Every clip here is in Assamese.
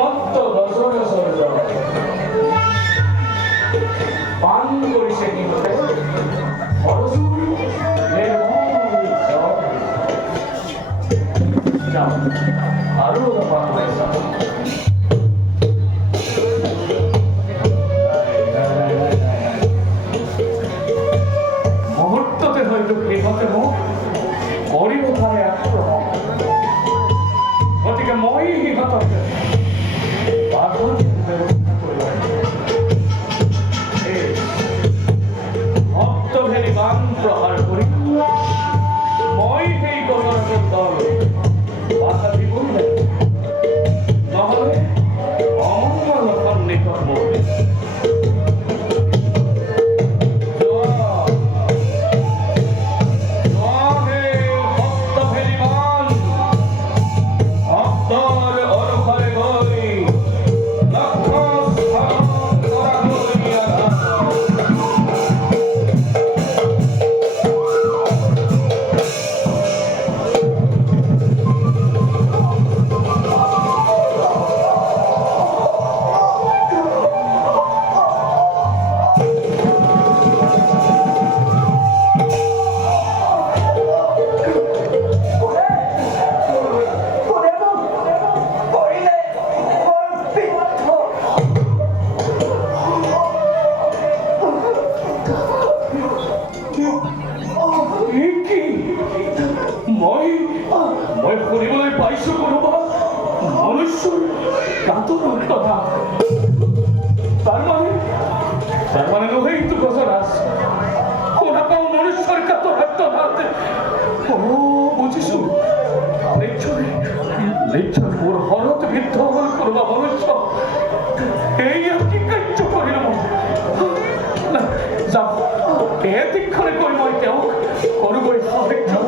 মত দশরথ পান করিছে কিন্তু আরো মুহূর্ততে হয়তো গৃহতে মুখ করিব তারে আক্রমণ গতিকে মই সিহঁতকে বাধন ব্যৱস্থা কৰিব ভক্তভেৰী বান প্ৰহাৰ কৰি মই সেই গজৰাজৰ দল বাধা দিবই লাগিব নহ'লে অমংগল সন্নিকট মোৰ মই শুনিবলৈ পাইছো কোনোবা মনুষ্যৰ গাঁতৰ কথা তাৰ মানে নহয় এইটো গজৰাজ শুনা পাওঁ মনুষ্যৰ গাঁতৰ আত্মঘাত বুজিছো নিশ্চয় মোৰ হৰত বিদ্ধ হ'ল কোনোবা মনুষ্য এইয়া কি কাৰ্য কৰিলো যাওঁ এদিক্ষণে কৰি মই তেওঁক কৰোগৈ সাহায্য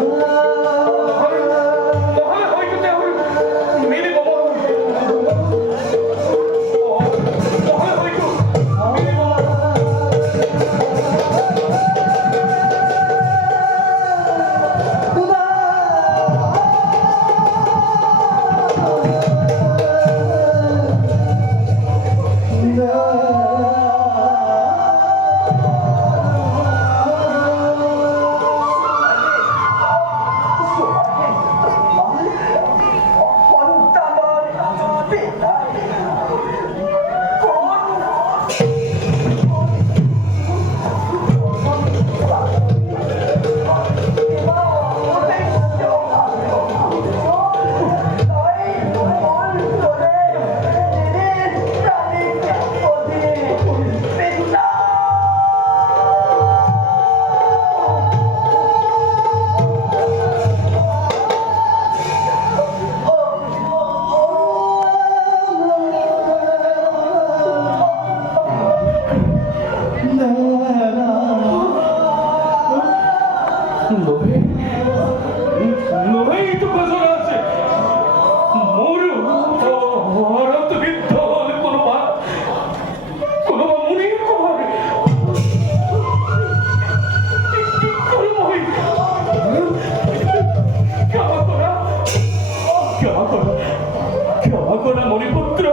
মণিপুত্র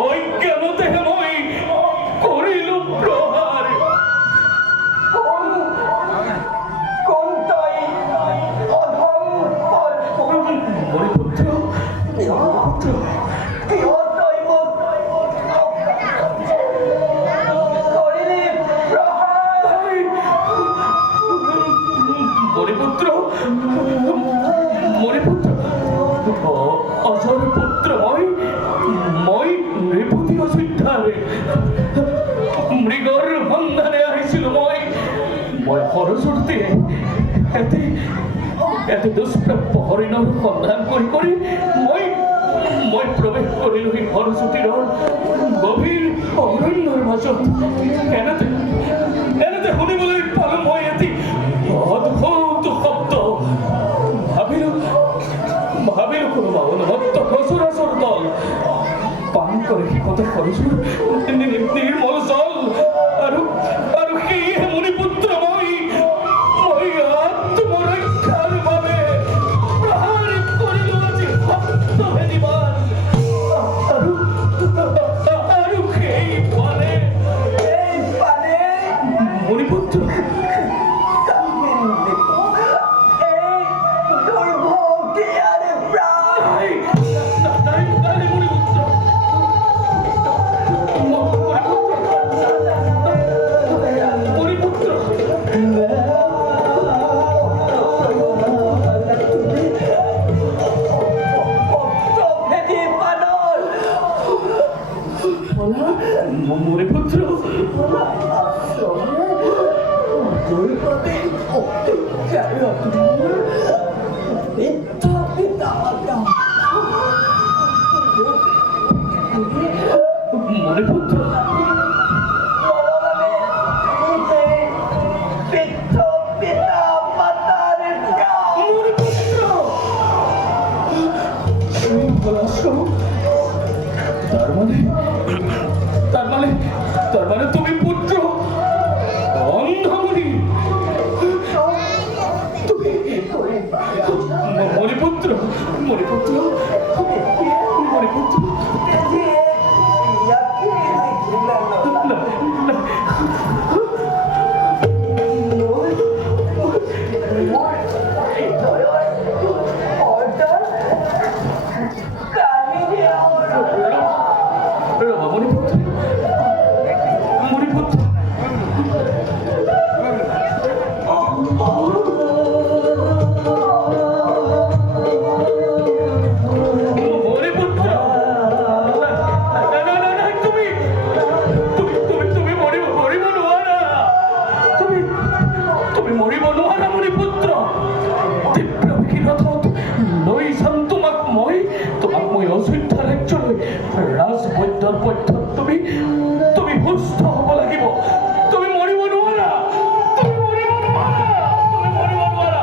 ওই কেন দেহে মই করিল প্রহার মণিপুত্র অজর পুত্র মই নৃপতি অযোধ্যারে মৃগর বন্ধনে আহিছিল মই হরসুরতে এতে দুষ্প্রাপ্য হৰিণৰ সন্ধান কৰি মই প্ৰৱেশ কৰিলো সেই হৰসুতিৰ গভীৰ অৰণ্যৰ মাজত এনেতে শুনিবলৈ পালো মই এটি অদ্ভুত শব্দ ভাবিলো কোনোবা অনুভক্ত গজৰাজৰ দল পান কৰে সিহঁতে হৰসুৰ নিৰ্মল জল আৰু সেয়েহে মণিপুত্ৰ মই আত্মৰক্ষাৰ বাবে প্ৰহাৰ কৰিলো আজি ভক্তভেদী বাণ তার মানে তার মানে তার মানে তুমি পুত্র অন্ধমণি, তুমি মণিপুত্র মণিপুত্র মণিপুত্র। তুমি তুমি সুস্থ হব লাগিব। তুমি মৰিব নোৱাৰা, তুমি মৰিব নোৱাৰা, তুমি মৰিব নোৱাৰা।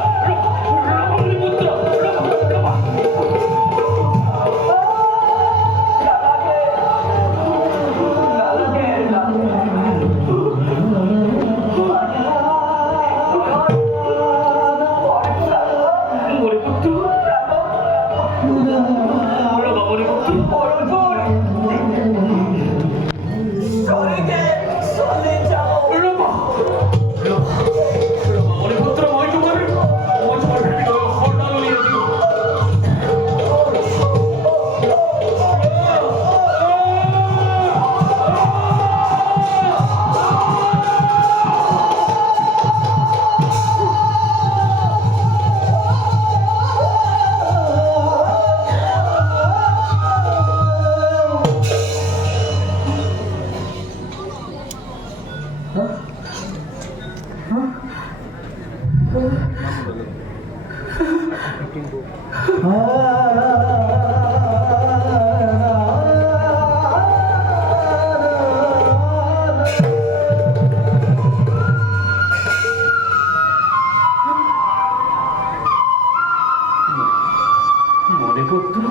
মণিপুত্ৰ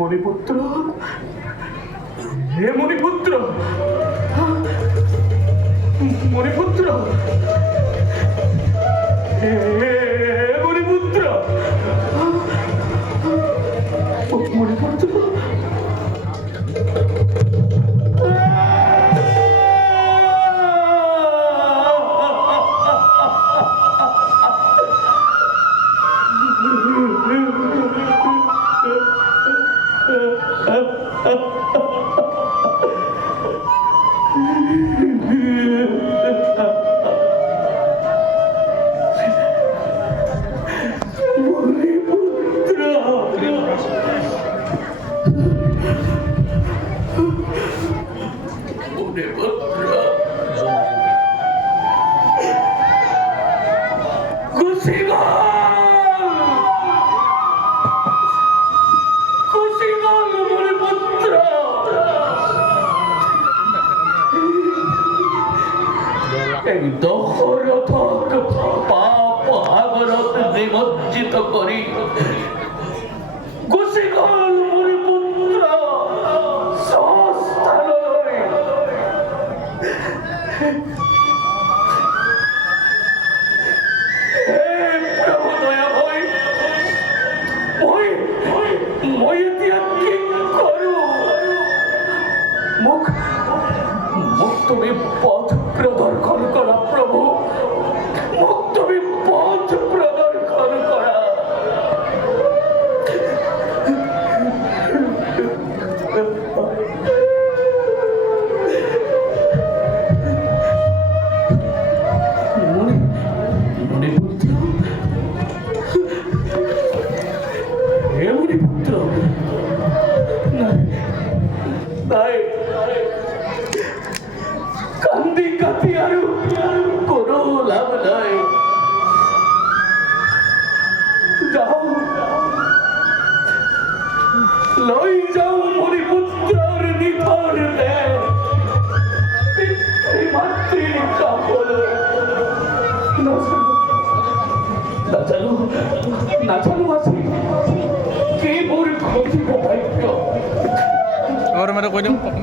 মণিপুত্র হে মণিপুত্র মণিপুত্র হে মণিপুত্র মণিপুত্র দশরথক পাপ আগরত নিমজ্জিত করি কুশিগল মণিপুত্র স্বস্থানয় হে প্রভু দয়া হয় মই এতিয়া কি কৰো মুখ তুমি পথ প্ৰদৰ্শন কৰা প্ৰভু মুখ তুমি পথ প্ৰদৰ্শন কৰা মণিপুত্ৰ হে মণিপুত্ৰ নাই কান্দি কাটি আৰু কোনো লাভ নাই যাও লৈ যাও মণিপুত্ৰৰ নিথৰ দেহ পিতৃ মাতৃৰ কাষলৈ নাজানো আজি কি মোৰ কৈ দিওঁ আপুনি